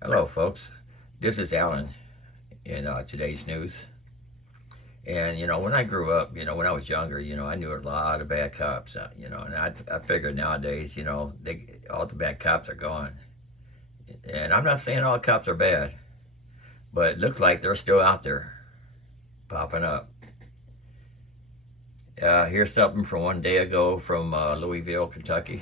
Hello, folks. This is Alan in today's news. And when I grew up, when I was younger, I knew a lot of bad cops. And I figured nowadays, all the bad cops are gone. And I'm not saying all cops are bad, but it looks like they're still out there, popping up. Here's something from one day ago from Louisville, Kentucky.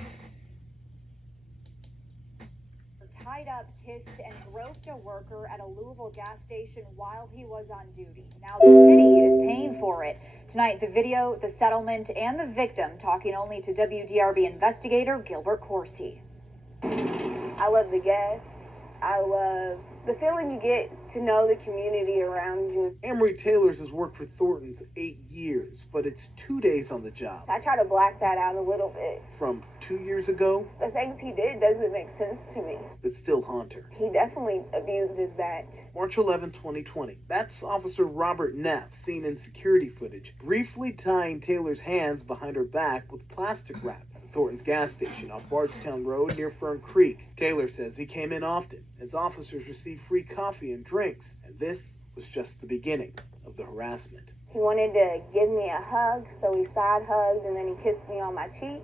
Tied up, kissed, and groped a worker at a Louisville gas station while he was on duty. Now the city is paying for it. Tonight, the video, the settlement, and the victim talking only to WDRB investigator Gilbert Corsi. I love the gas. I love the feeling you get to know the community around you. Amory Taylor's has worked for Thornton's 8 years, but it's 2 days on the job. I try to black that out a little bit. From 2 years ago, The things he did doesn't make sense to me. that still haunt her. He definitely abused his badge. March 11, 2020. That's Officer Robert Neff, seen in security footage, briefly tying Taylor's hands behind her back with plastic wrap at the Thornton's gas station off Bardstown Road near Fern Creek. Taylor says he came in often as officers received free coffee and drinks, and this was just the beginning of the harassment. He wanted to give me a hug, so we side hugged and then he kissed me on my cheek.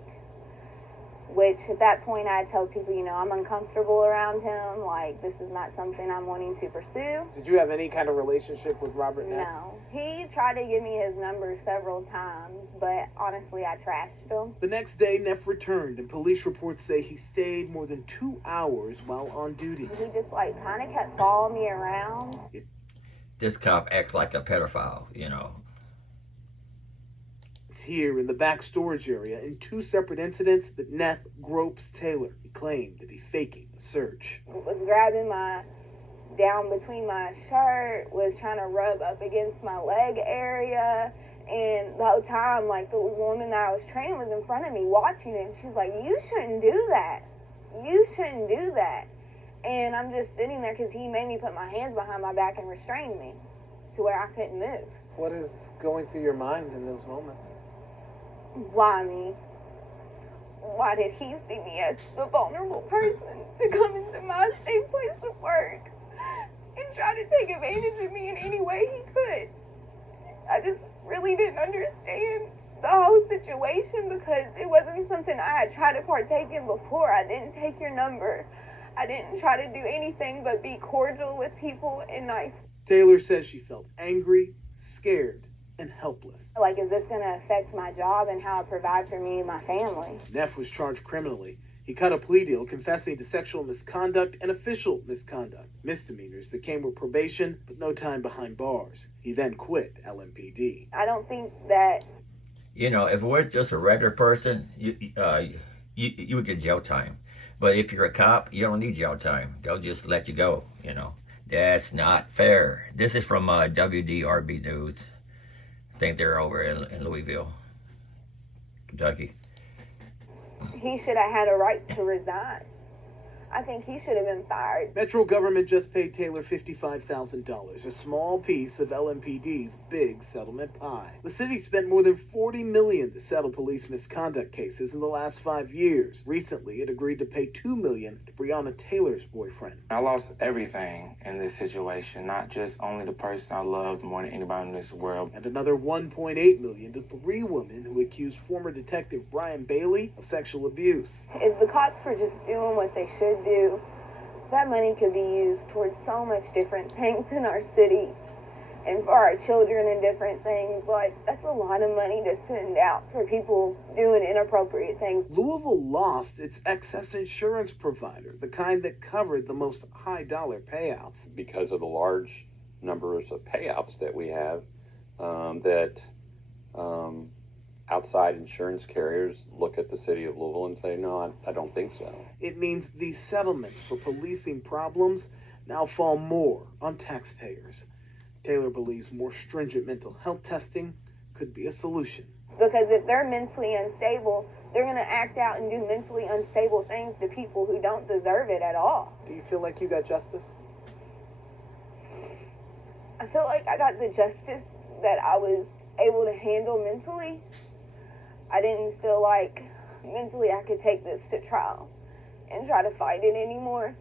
Which at that point I told people, I'm uncomfortable around him. Like, this is not something I'm wanting to pursue. Did you have any kind of relationship with Robert Neff? No. He tried to give me his number several times, but honestly, I trashed him. The next day, Neff returned, and police reports say he stayed more than 2 hours while on duty. He just, kind of kept following me around. This cop acts like a pedophile, It's here in the back storage area in 2 separate incidents that Neff gropes Taylor. He claimed to be faking a search. Was grabbing my down between my shirt, was trying to rub up against my leg area, and the whole time, the woman that I was training was in front of me watching it, and she's like, you shouldn't do that. You shouldn't do that. And I'm just sitting there because he made me put my hands behind my back and restrained me to where I couldn't move. What is going through your mind in those moments? Why me? Why did he see me as the vulnerable person to come into my safe place of work and try to take advantage of me in any way he could? I just really didn't understand the whole situation because it wasn't something I had tried to partake in before. I didn't take your number. I didn't try to do anything but be cordial with people and nice. Taylor says she felt angry, scared, and helpless. Is this going to affect my job and how I provide for me and my family? Neff was charged criminally. He cut a plea deal confessing to sexual misconduct and official misconduct, misdemeanors that came with probation but no time behind bars. He then quit LMPD. I don't think that... If it was just a regular person, you would get jail time. But if you're a cop, you don't need jail time. They'll just let you go, That's not fair. This is from WDRB News. I think they're over in Louisville, Kentucky. He should have had a right to resign. I think he should have been fired. Metro government just paid Taylor $55,000, a small piece of LMPD's big settlement pie. The city spent more than $40 million to settle police misconduct cases in the last 5 years. Recently, it agreed to pay $2 million to Breonna Taylor's boyfriend. I lost everything in this situation, not just only the person I loved more than anybody in this world. And another $1.8 million to 3 women who accused former Detective Brian Bailey of sexual abuse. If the cops were just doing what they should do, that money could be used towards so much different things in our city and for our children and different things. That's a lot of money to send out for people doing inappropriate things. Louisville lost its excess insurance provider, the kind that covered the most high-dollar payouts. Because of the large numbers of payouts that we have, outside insurance carriers look at the city of Louisville and say, no, I don't think so. It means these settlements for policing problems now fall more on taxpayers. Taylor believes more stringent mental health testing could be a solution. Because if they're mentally unstable, they're going to act out and do mentally unstable things to people who don't deserve it at all. Do you feel like you got justice? I feel like I got the justice that I was able to handle mentally. I didn't feel like mentally I could take this to trial and try to fight it anymore.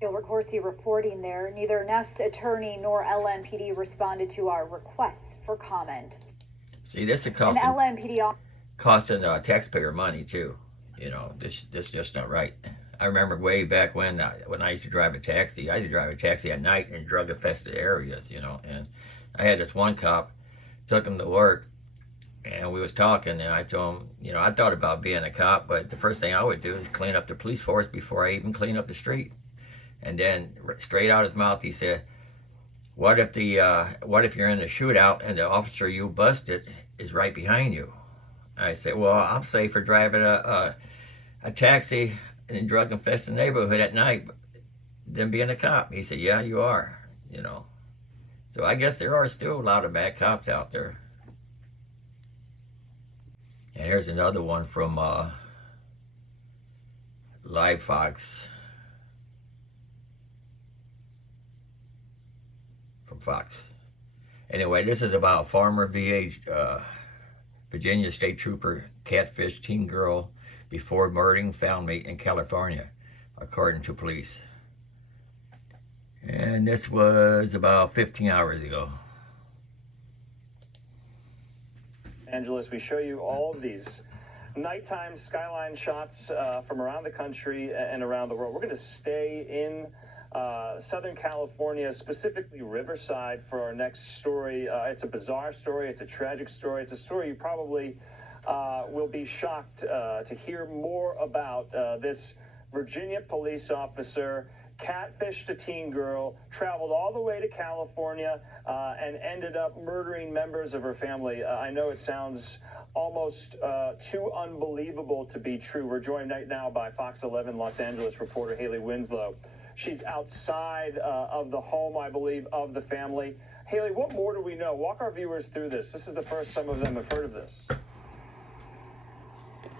Gilbert Horsey reporting there. Neither Neff's attorney nor LMPD responded to our requests for comment. See, this is An LMPD costing taxpayer money too. You know, this is just not right. I remember way back when I used to drive a taxi. I used to drive a taxi at night in drug-infested areas, you know. And I had this one cop, took him to work, and we was talking, and I told him, you know, I thought about being a cop, but the first thing I would do is clean up the police force before I even clean up the street. And then straight out his mouth, he said, what if you're in a shootout and the officer you busted is right behind you? I said, well, I'm safe for driving a taxi in a drug-infested neighborhood at night than being a cop. He said, yeah, you are, you know. So I guess there are still a lot of bad cops out there. And here's another one from Live Fox. From Fox. Anyway, this is about former Virginia State Trooper catfished teen girl before murdering found mate in California, according to police. And this was about 15 hours ago. Angeles, we show you all of these nighttime skyline shots from around the country and around the world. We're going to stay in Southern California, specifically Riverside, for our next story. It's a bizarre story. It's a tragic story. It's a story you probably will be shocked to hear more about. This Virginia police officer catfished a teen girl, traveled all the way to California, and ended up murdering members of her family. I know it sounds almost too unbelievable to be true. We're joined right now by Fox 11 Los Angeles reporter Haley Winslow. She's outside of the home, I believe, of the family. Haley, what more do we know? Walk our viewers through this. This is the first some of them have heard of this.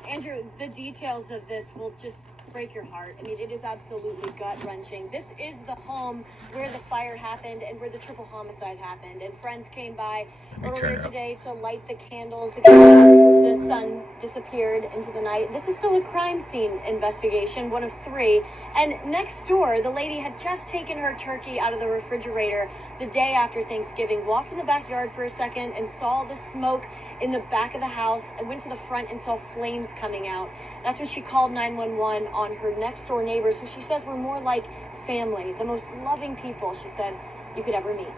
Andrew, the details of this will just break your heart. I mean, it is absolutely gut-wrenching. This is the home where the fire happened and where the triple homicide happened. And friends came by earlier today to light the candles because the son disappeared into the night. This is still a crime scene investigation, one of 3. And next door, the lady had just taken her turkey out of the refrigerator the day after Thanksgiving, walked in the backyard for a second and saw the smoke in the back of the house and went to the front and saw flames coming out. That's when she called 911 on her next door neighbors, who she says were more like family, the most loving people, she said, you could ever meet.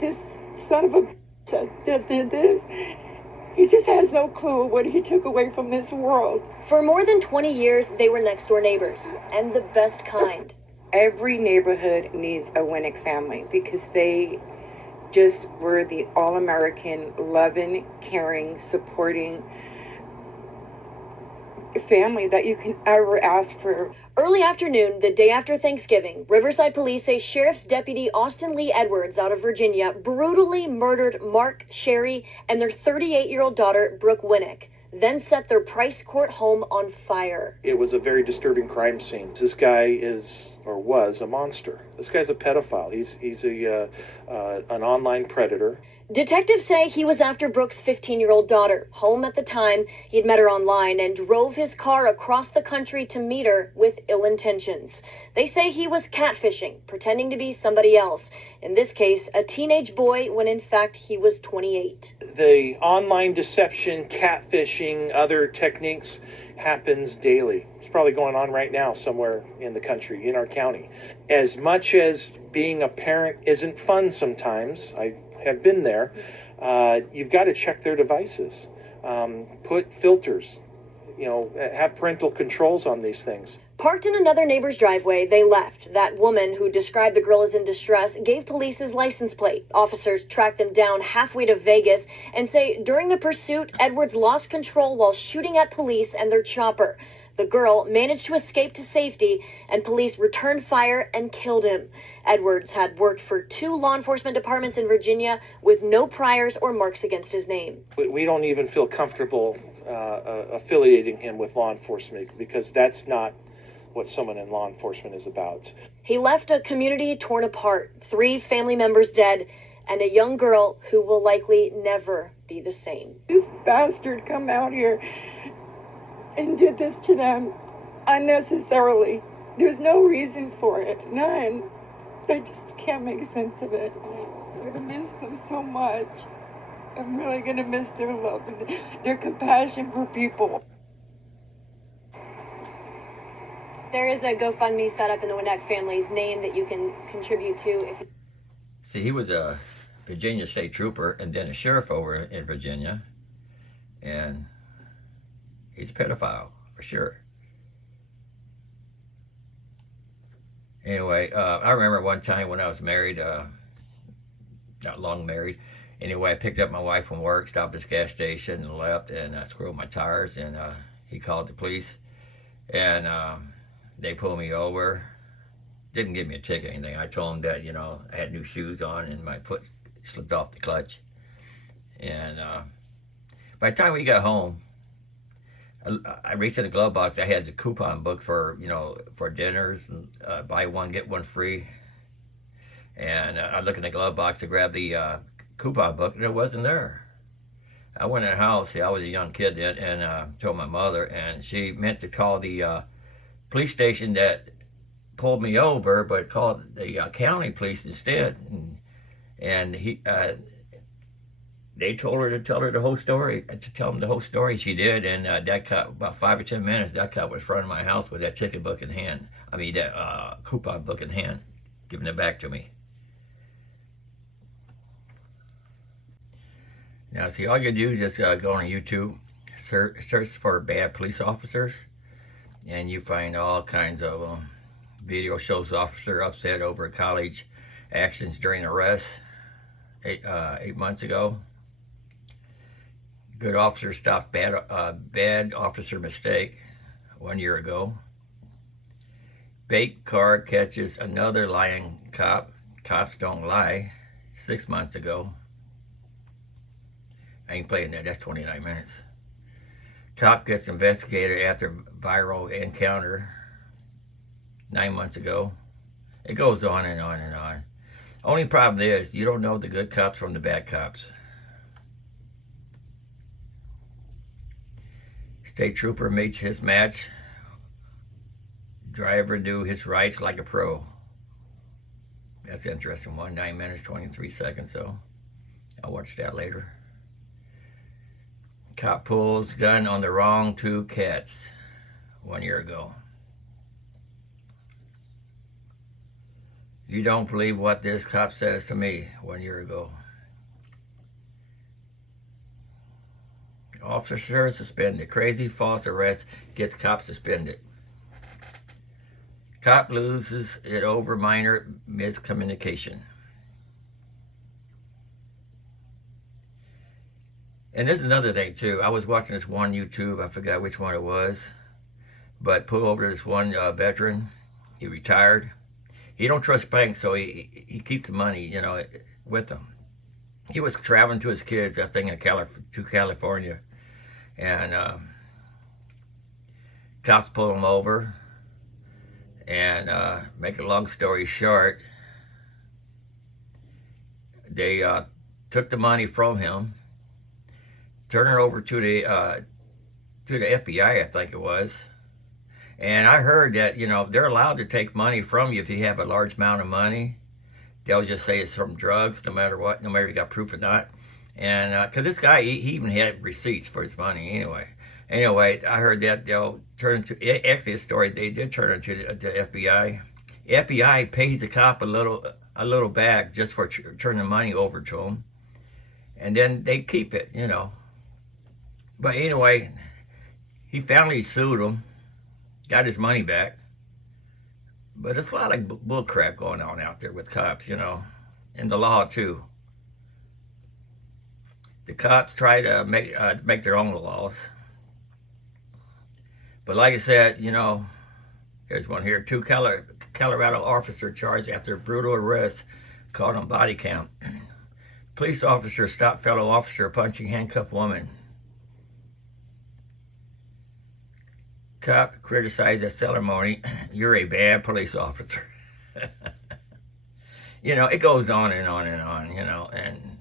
This son of a that did this, he just has no clue what he took away from this world. For more than 20 years, they were next door neighbors, and the best kind. Every neighborhood needs a Winnick family because they just were the all-American, loving, caring, supporting family that you can ever ask for. Early afternoon, the day after Thanksgiving, Riverside police say Sheriff's Deputy Austin Lee Edwards out of Virginia brutally murdered Mark, Sherry, and their 38-year-old daughter, Brooke Winnick, then set their Price Court home on fire. It was a very disturbing crime scene. This guy is, or was, a monster. This guy's a pedophile. He's an online predator. Detectives say he was after Brooke's 15-year-old daughter, home at the time. He'd met her online and drove his car across the country to meet her with ill intentions. They say he was catfishing, pretending to be somebody else. In this case, a teenage boy, when in fact he was 28. The online deception, catfishing, other techniques happens daily. It's probably going on right now somewhere in the country, in our county. As much as being a parent isn't fun sometimes, I have been there, you've got to check their devices, put filters, have parental controls on these things. Parked in another neighbor's driveway, they left. That woman, who described the girl as in distress, gave police his license plate. Officers tracked them down halfway to Vegas and say during the pursuit, Edwards lost control while shooting at police and their chopper. The girl managed to escape to safety, and police returned fire and killed him. Edwards had worked for 2 law enforcement departments in Virginia with no priors or marks against his name. We don't even feel comfortable affiliating him with law enforcement because that's not what someone in law enforcement is about. He left a community torn apart, 3 family members dead, and a young girl who will likely never be the same. This bastard come out here and did this to them unnecessarily. There's no reason for it, none. I just can't make sense of it. I'm gonna miss them so much. I'm really gonna miss their love and their compassion for people. There is a GoFundMe set up in the Winneck family's name that you can contribute to if you... See, he was a Virginia state trooper and then a sheriff over in Virginia. And he's a pedophile, for sure. Anyway, I remember one time when I was married, not long married. Anyway, I picked up my wife from work, stopped at this gas station and left, and screwed my tires, and he called the police. And they pulled me over. Didn't give me a ticket or anything. I told them that, you know, I had new shoes on and my foot slipped off the clutch. And by the time we got home, I reached in the glove box. I had the coupon book for, you know, for dinners, and buy one, get one free. And I looked in the glove box to grab the coupon book, and it wasn't there. I went in the house. See, I was a young kid then, and told my mother, and she meant to call the police station that pulled me over, but called the county police instead. And they told her to tell her the whole story, to tell them the whole story. She did, and that cop, about 5 or 10 minutes, that cop was in front of my house with that ticket book in hand. I mean, that coupon book in hand, giving it back to me. Now, see, all you do is just go on YouTube, search for bad police officers, and you find all kinds of video shows officer upset over college actions during arrest 8 months ago. Good officer stops bad officer mistake 1 year ago. Bait car catches another lying cop. Cops don't lie 6 months ago. I ain't playing that, that's 29 minutes. Cop gets investigated after viral encounter 9 months ago. It goes on and on and on. Only problem is you don't know the good cops from the bad cops. State trooper meets his match. Driver knew his rights like a pro. That's an interesting one. 9 minutes, 23 seconds, so I'll watch that later. Cop pulls gun on the wrong two cats 1 year ago. You don't believe what this cop says to me 1 year ago. Officer suspended. Crazy false arrest gets cop suspended. Cop loses it over minor miscommunication. And there's another thing too. I was watching this one YouTube, I forgot which one it was, but pulled over this one veteran. He retired. He don't trust banks, so he keeps the money, you know, with him. He was traveling to his kids, I think, to California, and cops pulled him over. And make a long story short, they took the money from him, turned it over to the FBI, I think it was. And I heard that, you know, they're allowed to take money from you if you have a large amount of money. They'll just say it's from drugs, no matter what, no matter if you got proof or not. And because this guy, he even had receipts for his money anyway. Anyway, I heard that they'll turn into, actually a story, they did turn it to the FBI. FBI pays the cop a little back just for turning the money over to him. And then they keep it, you know. But anyway, he finally sued him, got his money back. But there's a lot of bull crap going on out there with cops, you know, and the law too. The cops try to make their own laws. But like I said, you know, here's one here. 2 Colorado officer charged after brutal arrest caught on body cam. Police officer stopped fellow officer punching handcuffed woman. Cop criticized the ceremony. You're a bad police officer. You know, it goes on and on and on, you know. And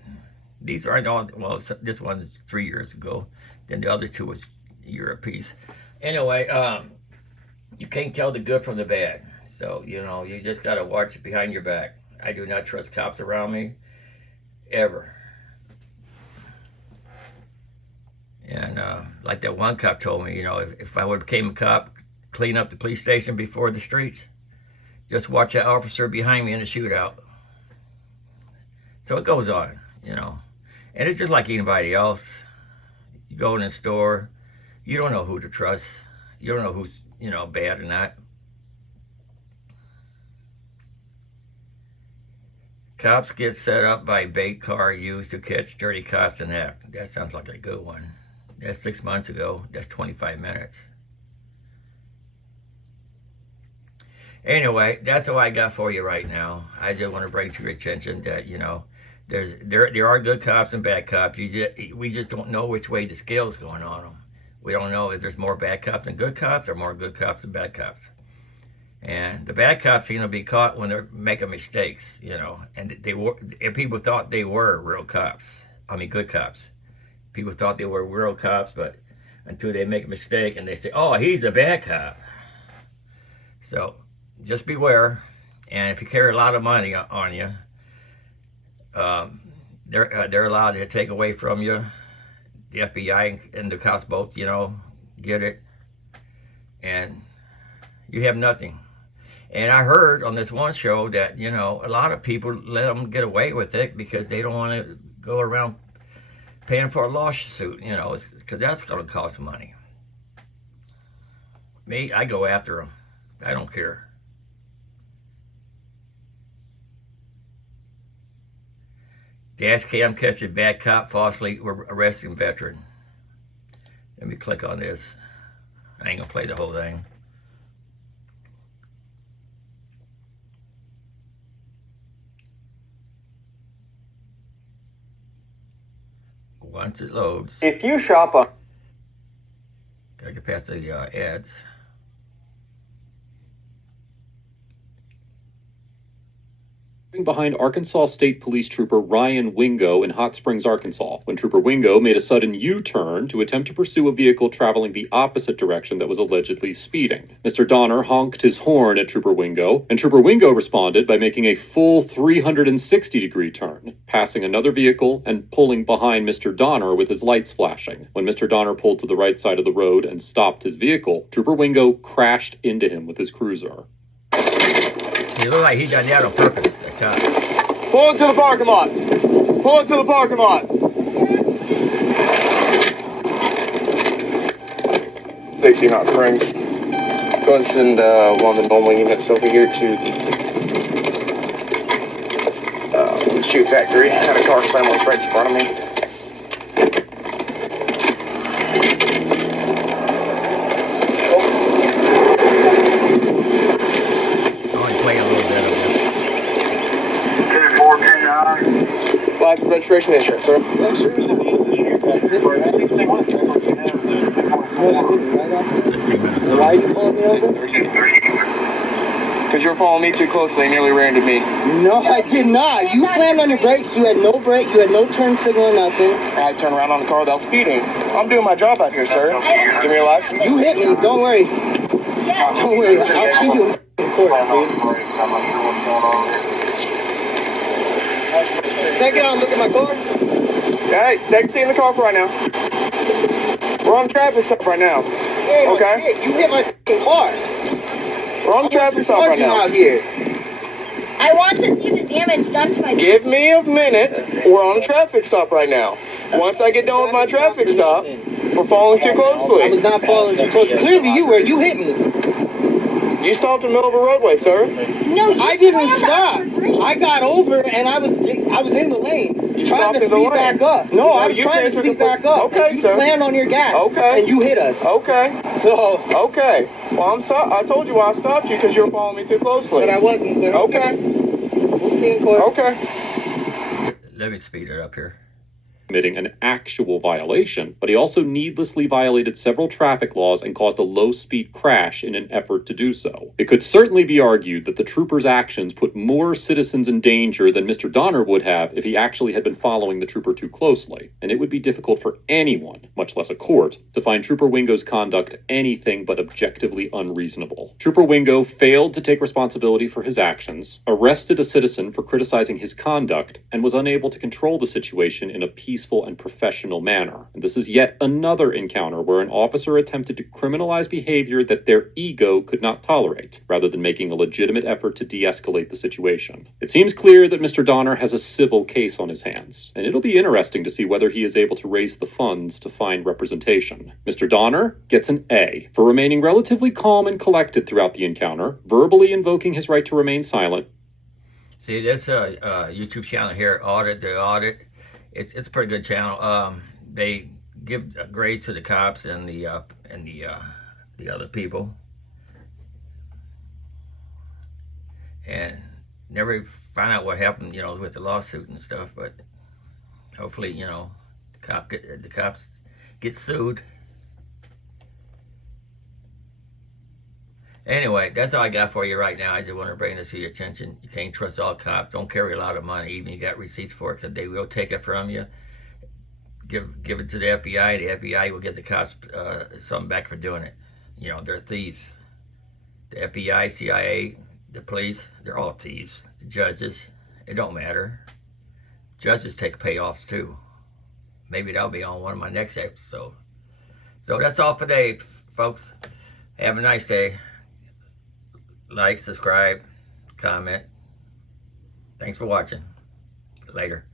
these aren't all, well, this one's 3 years ago. Then the other 2 was a year apiece. Anyway, You can't tell the good from the bad. So, you know, you just got to watch behind your back. I do not trust cops around me, ever. And like that one cop told me, you know, if I would have became a cop, clean up the police station before the streets, just watch that officer behind me in the shootout. So it goes on, you know. And it's just like anybody else. You go in a store, you don't know who to trust. You don't know who's, you know, bad or not. Cops get set up by bait car used to catch dirty cops and that sounds like a good one. That's 6 months ago. That's 25 minutes. Anyway, that's all I got for you right now. I just want to bring to your attention that, you know, there are good cops and bad cops. We just don't know which way the scale's going on them. We don't know if there's more bad cops than good cops or more good cops than bad cops. And the bad cops are going to be caught when they're making mistakes, you know. And people thought they were real cops. I mean, good cops. People thought they were real cops, but until they make a mistake and they say, "Oh, he's a bad cop." So just beware. And if you carry a lot of money on you, they're allowed to take away from you. The FBI and the cops both, you know, get it, and you have nothing. And I heard on this one show that, you know, a lot of people let them get away with it because they don't want to go around paying for a lawsuit, you know, because that's going to cost money. Me, I go after them. I don't care. Dash cam catches bad cop falsely arresting veteran. Let me click on this. I ain't gonna play the whole thing. Once it loads, If you shop on gotta get past the ads. Behind Arkansas State Police Trooper Ryan Wingo in Hot Springs, Arkansas, when Trooper Wingo made a sudden U-turn to attempt to pursue a vehicle traveling the opposite direction that was allegedly speeding. Mr. Donner honked his horn at Trooper Wingo, and Trooper Wingo responded by making a full 360-degree turn, passing another vehicle and pulling behind Mr. Donner with his lights flashing. When Mr. Donner pulled to the right side of the road and stopped his vehicle, Trooper Wingo crashed into him with his cruiser. It looked like he done that on purpose. Pull into the parking lot. Pull into the parking lot. 60 Hot Springs. Go ahead and send one of the normal units over here to the shoe factory. I had a car slam right in front of me. License, registration, insurance, sir. Why are you pulling me over? Because you were following me too closely and nearly ran into me. No, I did not. You slammed on your brakes. You had no brake. You had no turn signal or nothing. I turned around on the car without speeding. I'm doing my job out here, sir. Give me your license. You hit me. Don't worry. Don't worry. I'll see you in court, dude. Can I get on and look at my car? Hey, take a seat in the car for right now. We're on traffic stop right now. Hey, okay? Shit, you hit my car. We're on traffic stop right now. Out here. I want to see the damage done to my vehicle. Give me a minute. We're on a traffic stop right now. Once I get done with my traffic stop, we're following too closely. I was not following too close. Clearly you were. You hit me. You stopped in the middle of a roadway, sir. No, you I didn't stop. I got over and I was in the lane. You trying stopped to in the speed lane. back up. No, I was trying to speed back up. Okay, you sir. slammed on your gas. Okay. And you hit us. Okay. So. Okay. Well, I'm sorry. I told you why I stopped you because you were following me too closely. But I wasn't. But okay. We'll see in court. Okay. Let me speed it up here. committing an actual violation, but he also needlessly violated several traffic laws and caused a low-speed crash in an effort to do so. It could certainly be argued that the trooper's actions put more citizens in danger than Mr. Donner would have if he actually had been following the trooper too closely, and it would be difficult for anyone, much less a court, to find Trooper Wingo's conduct anything but objectively unreasonable. Trooper Wingo failed to take responsibility for his actions, arrested a citizen for criticizing his conduct, and was unable to control the situation in a peaceful and professional manner. And this is yet another encounter where an officer attempted to criminalize behavior that their ego could not tolerate, rather than making a legitimate effort to de-escalate the situation. It seems clear that Mr. Donner has a civil case on his hands, and it'll be interesting to see whether he is able to raise the funds to find representation. Mr. Donner gets an A for remaining relatively calm and collected throughout the encounter, verbally invoking his right to remain silent. See, this YouTube channel here, The Audit, it's a pretty good channel. They give grades to the cops and the other people, and never find out what happened, with the lawsuit and stuff. But hopefully, the cops get sued. Anyway, that's all I got for you right now. I just want to bring this to your attention. You can't trust all cops. Don't carry a lot of money, even if you got receipts for it, because they will take it from you. Give it to the FBI. The FBI will get the cops something back for doing it. They're thieves. The FBI, CIA, the police, they're all thieves. The judges, it don't matter. Judges take payoffs too. Maybe that'll be on one of my next episodes. So that's all for today, folks. Have a nice day. Like, subscribe, comment. Thanks for watching. Later.